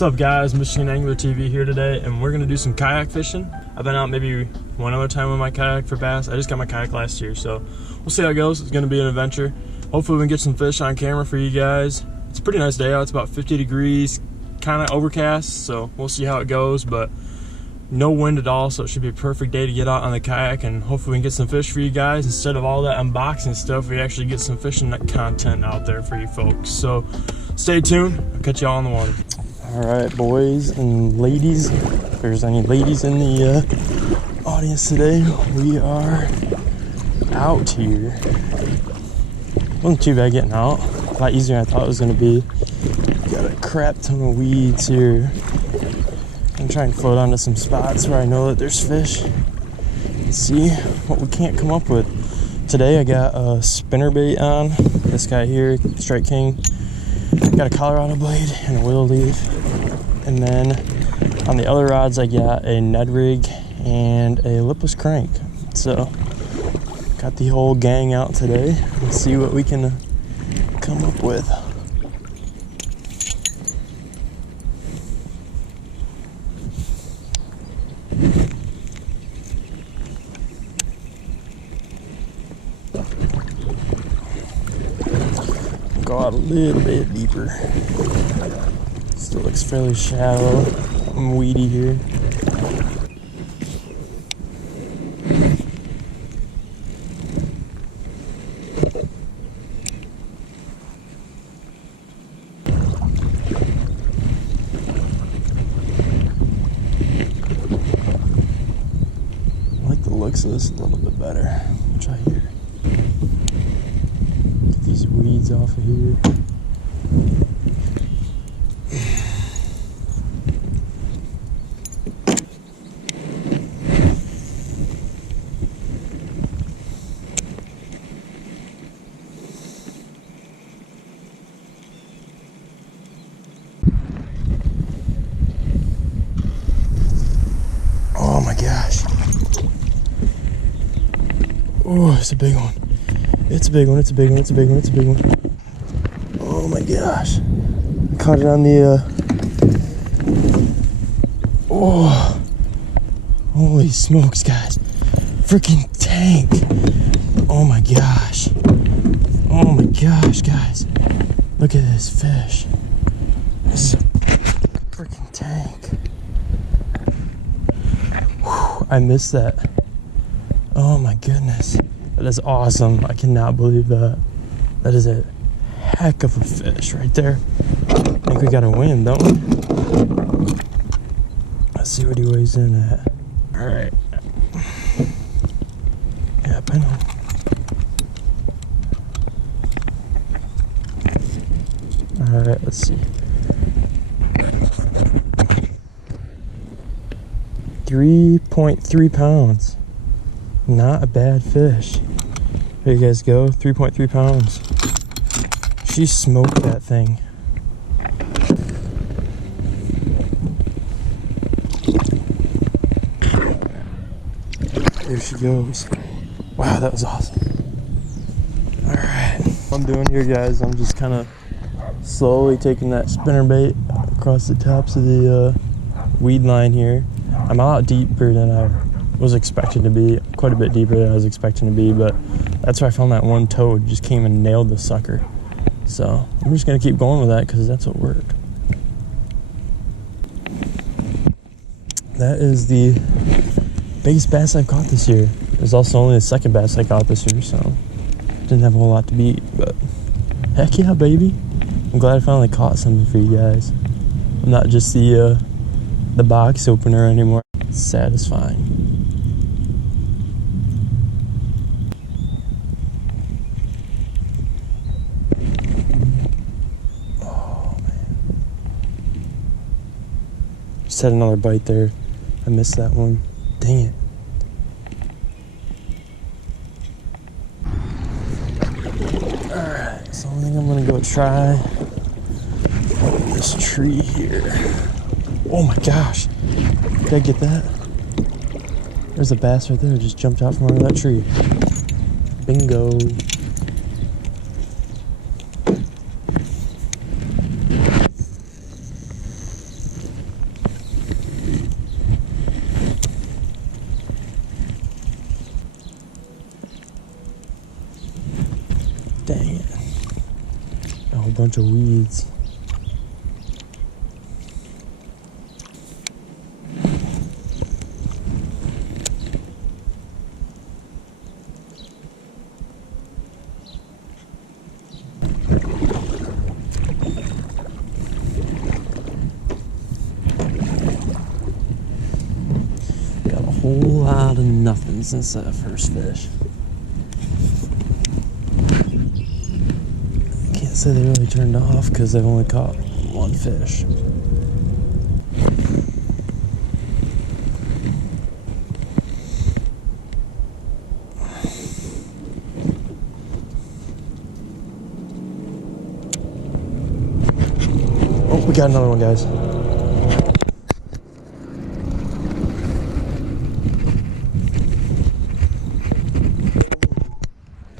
What's up guys, MichiganAnglerTV here today, and we're gonna do some kayak fishing. I've been out maybe one other time with my kayak for bass. I just got my kayak last year, so we'll see how it goes. It's gonna be an adventure. Hopefully we can get some fish on camera for you guys. It's a pretty nice day out. It's about 50 degrees, kind of overcast, so we'll see how it goes, but no wind at all, so it should be a perfect day to get out on the kayak, and hopefully we can get some fish for you guys. Instead of all that unboxing stuff, we actually get some fishing content out there for you folks. So stay tuned. I'll catch y'all on the water. All right, boys and ladies, if there's any ladies in the audience today, we are out here. Wasn't too bad getting out. A lot easier than I thought it was gonna be. Got a crap ton of weeds here. I'm trying to float onto some spots where I know that there's fish and see what we can't come up with. Today I got a spinnerbait on. This guy here, Strike King. Got a Colorado blade and a willow leaf. And then on the other rods I got a Ned rig and a lipless crank. So got the whole gang out today. Let's see what we can come up with. Go out a little bit deeper. Still looks fairly shallow. I'm weedy here. I like the looks of this a little bit better. I'll try here. Get these weeds off of here. Oh my gosh. Oh, it's a big one. It's a big one, it's a big one, it's a big one, it's a big one. Oh my gosh. Caught it on the, oh. Holy smokes, guys. Freaking tank. Oh my gosh. Oh my gosh, guys. Look at this fish. This is a freaking tank. Whew, I missed that. Oh my goodness. That is awesome. I cannot believe that. That is a heck of a fish right there. I think we got a win, don't we? Let's see what he weighs in at. All right. Yep, I know. All right, let's see. 3.3 pounds. Not a bad fish. There you guys go, 3.3 pounds. She smoked that thing. There she goes. Wow, that was awesome. All right, what I'm doing here, guys, I'm just kind of slowly taking that spinnerbait across the tops of the weed line here. I'm a lot deeper than I was expecting to be, quite a bit deeper than I was expecting to be, but that's where I found that one toad. Just came and nailed the sucker. So I'm just gonna keep going with that because that's what worked. That is the biggest bass I've caught this year. It was also only the second bass I caught this year, so didn't have a whole lot to beat, but heck yeah, baby. I'm glad I finally caught something for you guys. I'm not just the box opener anymore. It's satisfying. Just had another bite there. I missed that one. Dang it. Alright, so I think I'm gonna go try this tree here. Oh my gosh. Did I get that? There's a bass right there. Just jumped out from under that tree. Bingo. whole bunch of weeds. Got a whole lot of nothing since that first fish. So they really turned off because they've only caught one fish. Oh, we got another one, guys.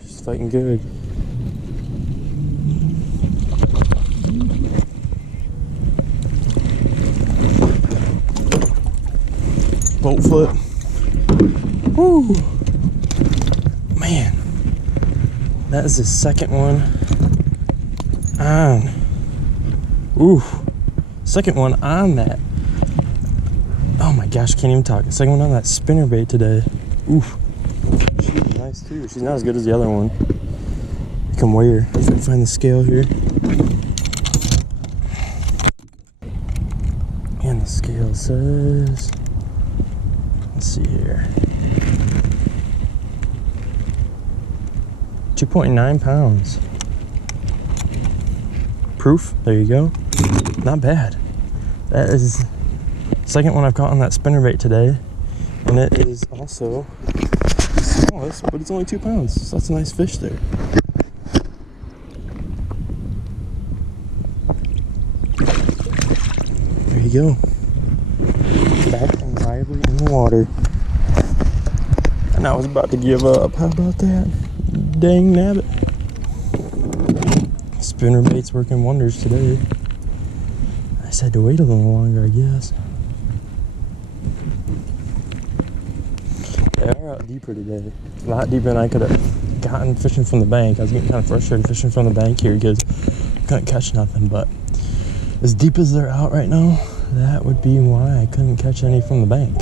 She's fighting good. Boat flip. Woo! Man, that is the second one on. Ooh, second one on that. Oh my gosh, can't even talk. The second one on that spinnerbait today. Ooh, she's nice too. She's not as good as the other one. I can weigh her. If I can find the scale here. And the scale says. Let's see here. 2.9 pounds. Proof. There you go. Not bad. That is the second one I've caught on that spinnerbait today. And it is also the smallest, but it's only 2 pounds. So that's a nice fish there. There you go. Back and lively in the water. And I was about to give up. How about that? Dang nabbit. Spinnerbait's working wonders today. I just had to wait a little longer, I guess. They are out deeper today. A lot deeper than I could have gotten fishing from the bank. I was getting kind of frustrated fishing from the bank here because I couldn't catch nothing. But as deep as they're out right now, that would be why I couldn't catch any from the bank.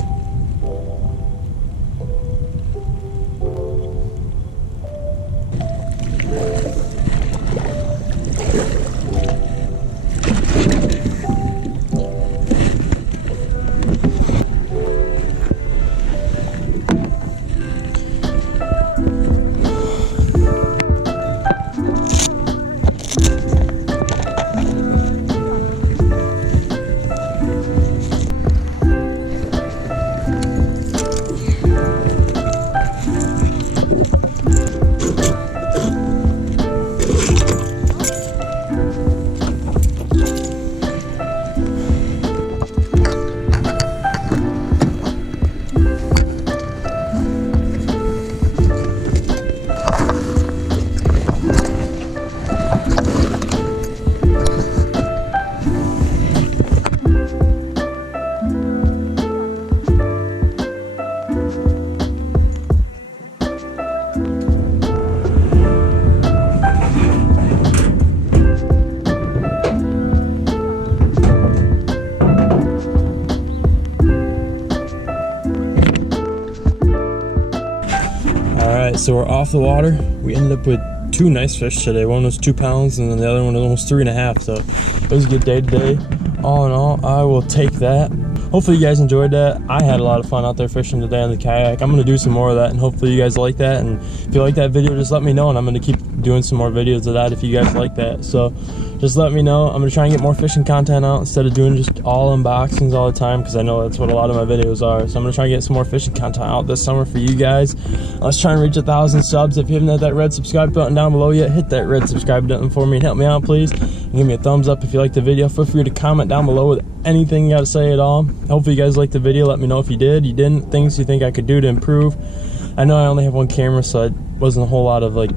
So we're off the water. We ended up with 2 nice fish today. One was 2 pounds and then the other one was almost 3.5. So it was a good day today. All in all, I will take that. Hopefully you guys enjoyed that. I had a lot of fun out there fishing today on the kayak. I'm gonna do some more of that and hopefully you guys like that. And if you like that video, just let me know and I'm gonna keep doing some more videos of that if you guys like that. So just let me know. I'm gonna try and get more fishing content out instead of doing just all unboxings all the time, because I know that's what a lot of my videos are. So I'm gonna try and get some more fishing content out this summer for you guys. Let's try and reach 1,000 subs. If you haven't hit that red subscribe button down below yet, hit that red subscribe button for me and help me out, please. And give me a thumbs up if you liked the video. Feel free to comment down below with anything you got to say at all. Hopefully you guys liked the video. Let me know if you did, you didn't, things you think I could do to improve. I know I only have one camera, so it wasn't a whole lot of like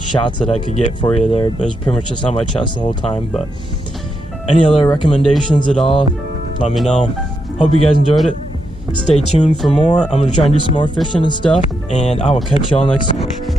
shots that I could get for you there, but it was pretty much just on my chest the whole time. But any other recommendations at all, let me know. Hope you guys enjoyed it. Stay tuned for more. I'm gonna try and do some more fishing and stuff, and I will catch y'all next time.